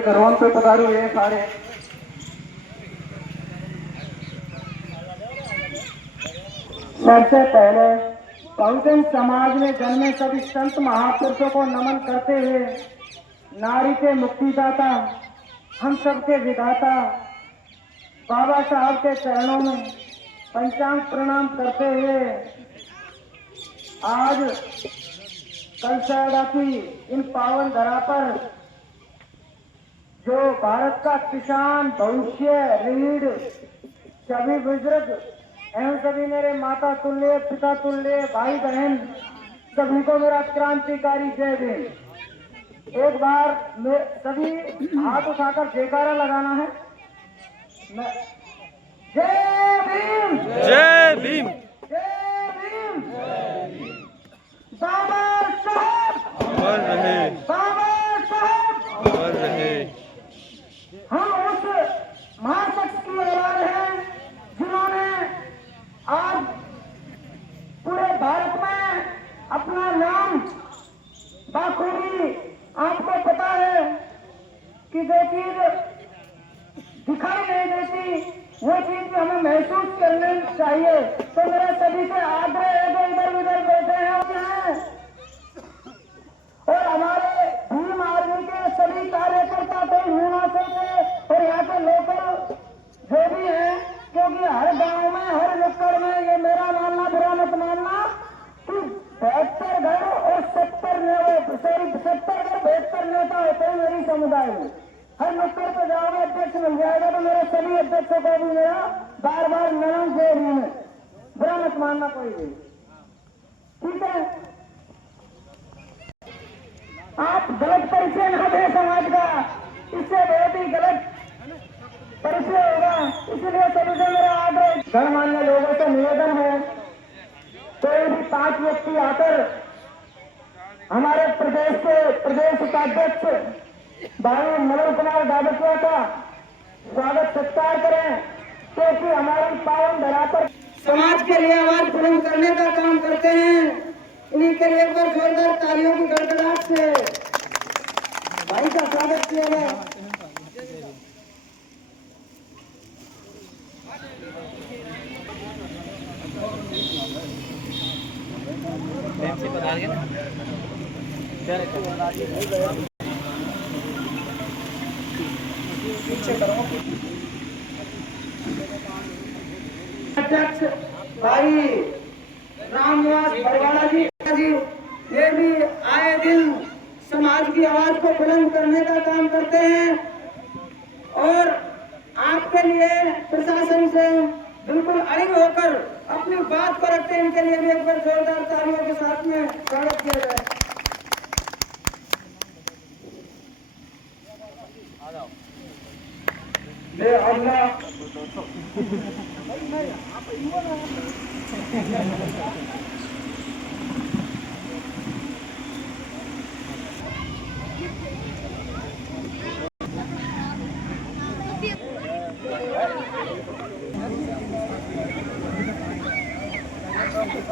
घरों पे पधारू ये सारे सबसे पहले बहुजन समाज में जन्मे सभी संत महापुरुषों को नमन करते हुए नारी के मुक्तिदाता हम सबके विधाता बाबा साहब के चरणों में पंचांग प्रणाम करते हुए आज कलसाड़ा की इन पावन धरा पर जो भारत का किसान भविष्य रीढ़ सभी बुजुर्ग एवं सभी मेरे माता तुल्य पिता तुल्य भाई बहन सभी को मेरा क्रांतिकारी जय भीम। एक बार सभी हाथ उठाकर जयकारा लगाना है। जय भीम जय भीम जय भीम। बाबा साहब अमर रहे, बाबा साहब अमर रहे। हम उस महाशख्स की औलाद हैं जिन्होंने आज पूरे भारत में अपना नाम बाखूबी, आपको पता है कि जो चीज दिखाई नहीं देती वो चीज हमें महसूस करनी चाहिए। तो मेरा सभी से आग्रह है जो इधर उधर बैठे हैं और हमारे भीम आर्मी के सभी कार्यकर्ता थे हिमाचल से और यहाँ के लोकल जो भी है, क्योंकि हर गांव में हर नुक्कड़ में ये मेरा मानना बुरा मत मानना कि 72 घर और 70 घर 72 नेता होते हैं मेरी समुदाय में। हर नुक्कड़ पे जाओगे अध्यक्ष मिल जाएगा। तो मेरे सभी अध्यक्षों को भी मेरा बार बार नमन से बुरा मत मानना कोई भी, ठीक है। आप गलत परिचय न दें समाज का, इससे बहुत ही गलत परिचय होगा। इसलिए सभी से मेरा आग्रह गणमान्य लोगों से निवेदन है, कोई भी 5 व्यक्ति आकर हमारे प्रदेश के प्रदेश उपाध्यक्ष भाई मनोज कुमार दादकिया का स्वागत सत्कार करें, क्योंकि हमारी पावन धरा पर समाज के लिए आवाज बुलंद करने का काम करते हैं। इन्हीं के लिए एक बार जोरदार तालियों की गड़गड़ाहट से भाई का स्वागत किया गया। अध्यक्ष भाई रामनिवास बरवाड़ा जी ये भी आए दिन समाज की आवाज को बुलंद करने का काम करते हैं और आपके लिए प्रशासन से बिल्कुल अड़िग होकर अपनी बात को रखते हैं। इनके लिए भी एक बार जोरदार तालियों के साथ में स्वागत किया जाए।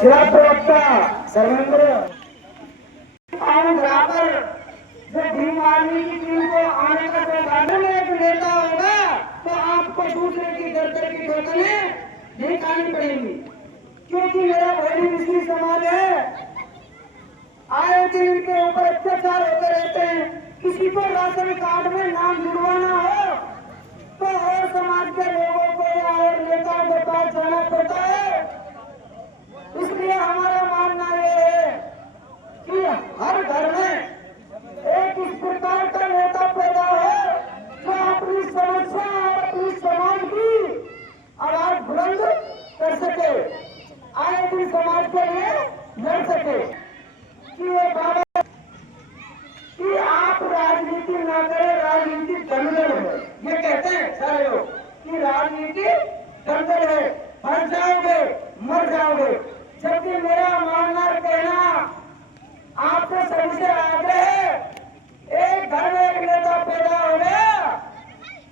जिला प्रवक्ता सर्वेंद्र बराबर जो भीम आर्मी की टीम को आने का सौभाग्य में एक नेता होगा तो आपको दूसरे की दरदर की ठोकरें नहीं खानी पड़ेंगी, क्योंकि मेरा भोली मुस्लिम समाज है। आए दिन इनके ऊपर अत्याचार होते रहते हैं। किसी को राशन कार्ड में नाम जुड़वाना हो तो और समाज के लोगों को या और नेताओं के पास जाना पड़ता है। इसलिए हमारा मानना ये है कि हर घर में एक इस प्रकार का नेता पैदा हो जो अपनी समस्या और अपनी समाज की आवाज बुलंद कर सके, आए दिन समाज के लिए लड़ सके। कि ये बाबा कि आप राजनीति ना करें, राजनीति दंगल है। ये कहते हैं सारे लोग कि राजनीति दंगल है, फंस जाओगे मर जाओगे। जबकि मेरा मानना कहना आपसे सभी से आग्रह है, एक घर में एक नेता पैदा हो गया,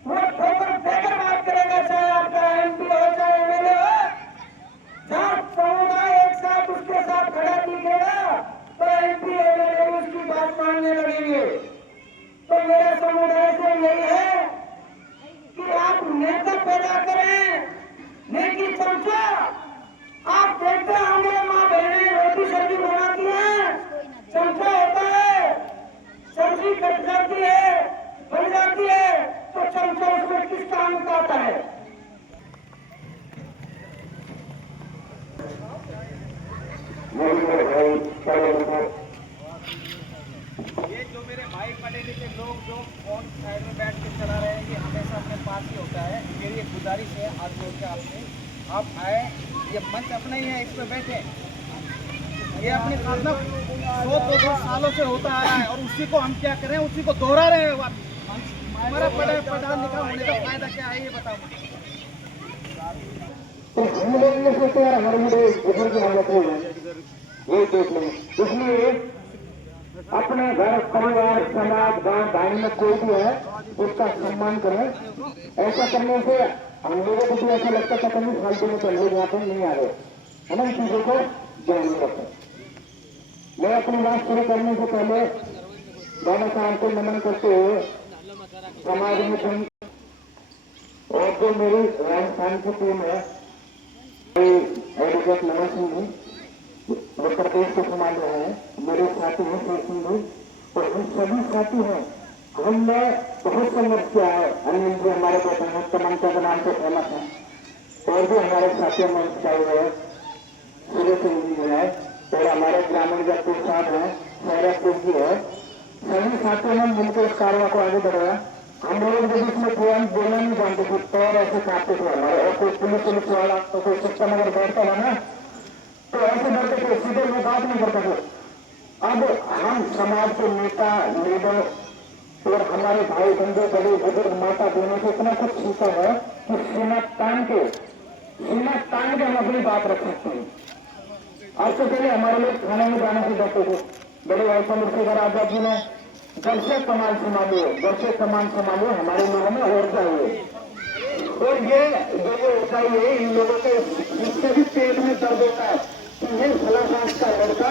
वो ठोकर देकर बात करेगा, चाहे आपका एमपी हो चाहे एमएलए हो। जहाँ समुदाय एक साथ उसके साथ खड़ा दिखेगा तो एमपी एमएलए उसकी बात मानने लगेंगे। तो मेरा समुदाय से साइड में बैठ के चला रहे हैं, ये हमेशा अपने पास ही होता है। मेरी एक गुजारिश है हाथ जोड़ के आपसे, आप आए, ये मंच अपना ही है, इस पर बैठे। ये अपनी साधना 100-200 सालों से होता आ रहा है और उसी को हम क्या करें, उसी को दोहरा रहे हैं। हमारा पढ़ा लिखा होने का फायदा क्या है, ये बताओ। तो हम लोग ये सोचते हैं हमारे बड़े बुजुर्ग हालत में है, ये देख लें। इसलिए अपने घर परिवार समाज गांव भाई में कोई भी है उसका सम्मान करें। ऐसा करने से हम लोगों को भी ऐसा लगता था कभी फालतू में चल रहे यहाँ पे नहीं आ रहे है ना, इन चीजों को ध्यान में रखें। मैं अपनी बात शुरू करने से पहले बाबा साहब को नमन करते हुए समाज में और जो मेरी राजस्थान की टीम है, एडवोकेट नमन सिंह जी उत्तर प्रदेश को संभाल रहे हैं, मेरे साथी हैं शेर सिंह जी और हम सभी साथी हैं। हमने बहुत संघर्ष किया है। अनिल जी हमारे को मंचा के नाम से फेमस है और भी हमारे साथियों में चाहिए है, सूर्य सिंह जी है और हमारे ग्रामीण जगदीश साहब है, सौरभ जी है। सभी साथियों ने मिलकर इस कार्य को आगे बढ़ाया। हम लोग जब इसमें कोई बोलना नहीं जानते थे, पैर ऐसे काटते थे हमारे, और कोई पुलिस वाला तो कोई सिस्टम अगर बैठता है ना तो ऐसे डरते थे, सीधे में बात नहीं करते थे। अब हम समाज के नेता लीडर और हमारे भाई बंधु बड़े बुजुर्ग माता बहनों से इतना कुछ सीखा है कि सीमा तान के हम अपनी बात रख सकते हैं। आज से पहले हमारे लोग खाने में जाने से डरते थे। बड़े भाई चंद्रशेखर आजाद जी ने घर से कमान संभालिए हमारे लोगों में और चाहिए। और ये जो होता है इन लोगों के जिससे भी पेट में दर्द होता है कि ये फलाफास का लड़का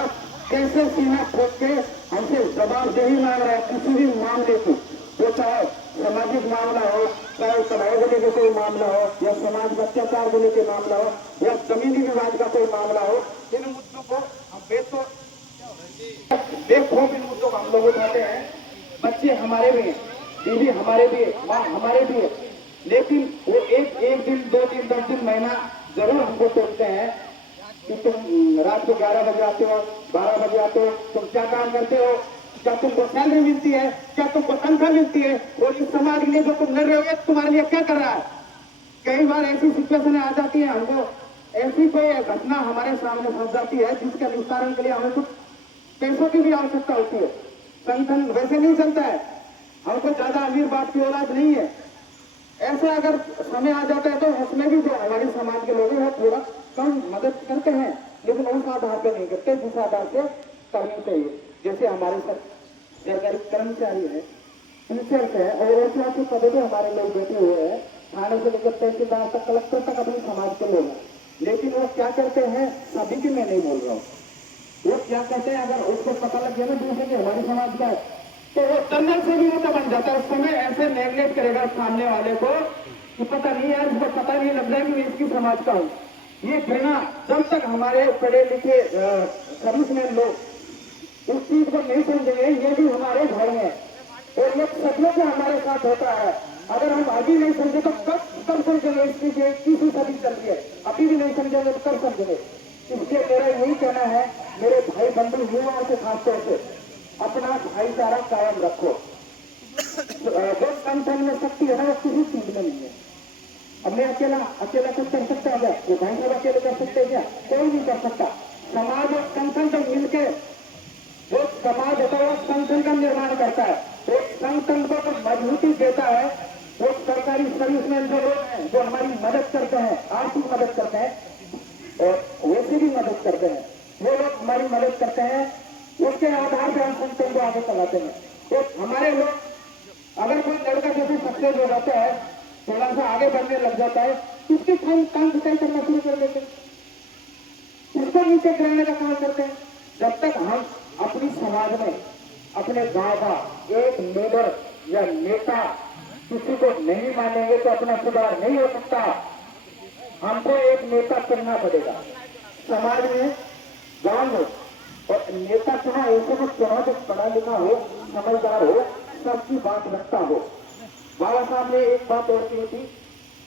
कैसे सीना ठोक के हमसे जवाबदेही मांग रहा है किसी भी मामले की, जो चाहे सामाजिक मामला हो, चाहे पढ़ाई को लेकर कोई मामला हो, या समाज में अत्याचार को लेकर मामला हो, या जमीनी विवाद का कोई मामला हो। इन मुद्दों को हम बेखौफ इन मुद्दों को हम लोग उठाते हैं। बच्चे हमारे भी हैं, बीवी हमारे भी है, माँ हमारे भी है, लेकिन वो एक दिन 2 दिन 10 दिन महीना जरूर हमको टोकते हैं कि तुम रात को 11 बजे आते हो, 12 बजे आते हो, तुम क्या काम करते हो, क्या तुमको सैलरी मिलती है, क्या तुमको तनख्वाह मिलती है, और इस समाज के लिए जो तुम लड़ रहे हो ये तुम्हारे लिए क्या कर रहा है। कई बार ऐसी सिचुएशन आ जाती है, हमको ऐसी कोई घटना हमारे सामने फंस जाती है जिसके निस्तारण के लिए हमें कुछ पैसों की भी आवश्यकता होती है। संगठन वैसे नहीं चलता है, हमको ज्यादा अमीर बाप की औलाद नहीं है। ऐसा अगर समय आ जाता है तो उसमें भी जो हमारे समाज के लोग हैं थोड़ा कम मदद करते हैं, लेकिन उस आधार पर नहीं करते जिस आधार से करनी चाहिए। जैसे हमारे सब सरकारी कर्मचारी है, टीचर्स है और ऐसे पदों पर हमारे लोग बैठे हुए हैं, थाने से लेकर तहसीलदार तक, कलेक्टर तक अपने समाज के लोग हैं। लेकिन वो क्या करते हैं, सभी की मैं नहीं बोल रहा हूँ, वो क्या करते हैं अगर उसको पता लग गया ना दूसरे के हमारे समाज का है तो वो कर्नल से भी वो बन जाता है। उस समय ऐसे नेगलेक्ट करेगा सामने वाले को कि पता नहीं यार, इसको पता नहीं लग रहा है कि मैं इसकी समाज का हूँ। ये घृणा जब तक हमारे पढ़े लिखे सर्विसमैन लोग उस चीज को नहीं समझेंगे, ये भी हमारे भाई हैं और ये सदियों से हमारे साथ होता है। अगर हम अभी नहीं समझे तो कब समझेंगे, इसकी 21वीं सदी चल रही है, अभी भी नहीं समझेंगे तो कब समझेंगे। इसलिए मेरा यही कहना है मेरे भाई बंधु युवाओं से, खासतौर से अपना भाईचारा कायम रखो। जो संगठन में शक्ति है ना वो किसी चीज में नहीं है। अब मैं अकेला कुछ कर सकता है क्या, ये भाई साहब अकेले कर सकते हैं क्या, कोई नहीं कर सकता। समाज और संगठन जब मिलकर जो समाज होता है वो संगठन का निर्माण करता है, वो संगठन को मजबूती देता है। वो सरकारी सर्विसमैन जो लोग हैं जो हमारी मदद करते हैं, आर्थिक मदद करते हैं और वैसे भी मदद करते हैं, वो लोग हमारी मदद करते हैं, उसके आधार पर हम संगठन को आगे चलाते हैं। तो हमारे लोग अगर कोई लड़का जैसे सक्सेस हो जाता है, थोड़ा सा आगे बढ़ने लग जाता है, उसके काम तय करना शुरू कर देते हैं, उसको नीचे करने का काम करते हैं। जब तक हम अपनी समाज में अपने गांव का एक लीडर या नेता किसी को नहीं मानेंगे तो अपना सुधार नहीं हो सकता। हमको एक नेता चुनना पड़ेगा समाज में, गांव में, और नेता चुना ऐसे को चुना जो पढ़ा लिखा हो, समझदार हो, सबकी बात रखता हो। बाबा साहब ने एक बात और की थी,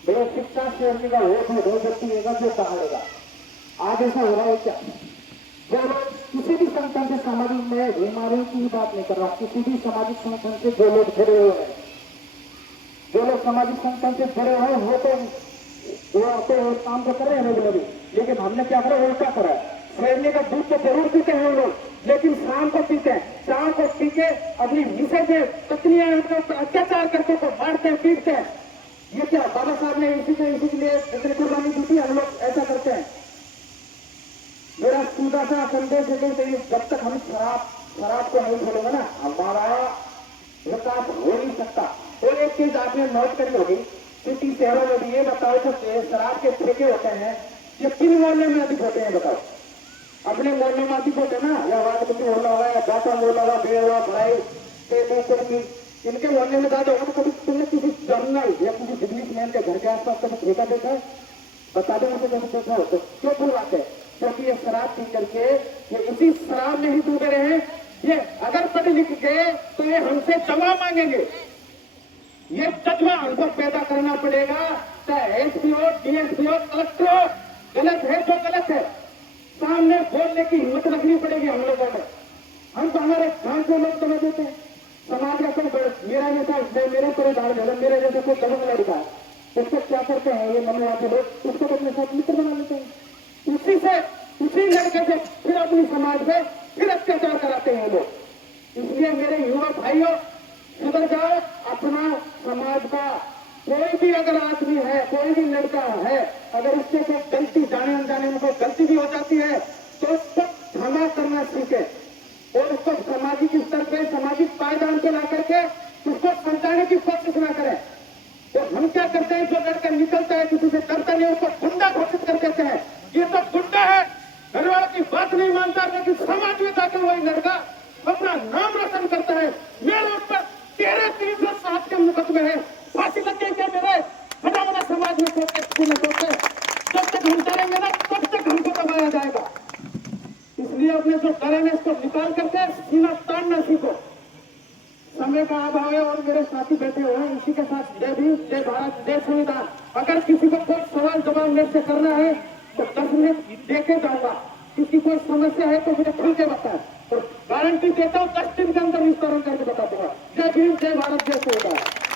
मेरा शिक्षा शेरने का वो व्यक्तिएगा जो दहाड़ेगा। आज ऐसा हो रहा है क्या, जब किसी भी संगठन से सामाजिक में बीमारियों की बात नहीं कर रहा, किसी भी सामाजिक संगठन से जो लोग जुड़े हुए हैं सामाजिक संगठन से जुड़े हुए हैं, वो तो काम तो कर रहे हैं रेगुलरली, लेकिन हमने क्या करा, उल्टा करा। शेरनी का दूध तो जरूर पीते हैं लोग, लेकिन शाम को पीते हैं। शाम को पी के अपनी मिसे से पत्नियां उनको अत्याचार करके को मारते हैं, पीटते हैं। ये क्या बाबा साहब ने इसी के लिए इतनी कुर्बानी दी थी? हम लोग ऐसा करते हैं। मेरा सीधा सा संदेश है कि जब तक हम शराब को नहीं छोड़ेंगे ना, हमारा विकास हो नहीं सकता। और एक चीज आपने नोट करी होगी, सिटी शहरों में भी ये बताओ तो शराब के ठेके होते हैं, ये किन मोहल्ले में अधिक होते हैं बताओ? अपने मोहल्ले में अधिक होते ना, या वाल्मीकि मोहल्ला हुआ, या दाता मोहल्ला हुआ, बेड़वा भाई तेलुगु, इनके मोहल्ले में ज्यादा होगा। कभी तुमने किसी जर्नल या किसी बिजनेसमैन के घर के आसपास कभी ठेका देखा है? बता दो मुझे, कभी देखा हो तो। क्यों बुलवाते हैं? क्योंकि ये शराब पी करके ये इसी शराब में ही डूबे रहे। ये अगर पढ़ लिख गए तो ये हमसे जमा मांगेंगे। ये जज्बा हमको पैदा करना पड़ेगा, चाहे एसपी हो, डीएसपी हो, कलेक्टर हो। गलत है जो गलत है, सामने बोलने की हिम्मत रखनी पड़ेगी हम लोगों में। हम तो हमारे काम से लोग समझ देते हैं। समाज का कोई मेरा जैसा मेरे को उदाहरण, मेरे जैसा कोई दबंग लड़का है, उसको क्या करते हैं ये मनवा के लोग, उसको अपने साथ मित्र बना लेते हैं। उसी लड़के से फिर अपनी समाज में फिर अत्याचार कराते हैं लोग। इसलिए मेरे युवा भाइयों, सुधर जाओ। अपना समाज का कोई भी अगर आदमी है, कोई भी लड़का है, अगर उससे कोई गलती जाने अनजाने में कोई गलती भी हो जाती है तो उसको क्षमा करना सीखे और उसको सामाजिक स्तर पे, सामाजिक पायदान पे ला करके उसको समझाने की कोशिश ना करें। तो हम क्या करते हैं, जो लड़का निकलता है किसी से डरता नहीं, उसको गुंडा घोषित कर देते हैं। ये तो गुंडा है, घर वालों की बात नहीं मानता, लेकिन समाज में जाकर वही लड़का अपना नाम रोशन करता है। मेरे ऊपर 13,307 के मुकदमे है, फांसी लग गई क्या मेरे? बड़ा समाज में सोचते, जब तक हम डरेंगे ना तब तक हमको दबाया जाएगा। इसलिए अपने जो डरेंगे इसको निकाल करके सीना तानना सीखो। समय का अभाव है और मेरे साथी बैठे हुए हैं, इसी के साथ जय भीम, जय भारत, जय संविधान। अगर किसी को कोई सवाल जवाब मेरे से करना है तो 10 मिनट देके जाऊंगा। किसी कोई समस्या है तो मुझे खुल के बताए, और गारंटी देता हूँ 10 दिन के अंदर निस्तारण करके बता दूंगा। जय भीम, जय भारत, जय संविधान।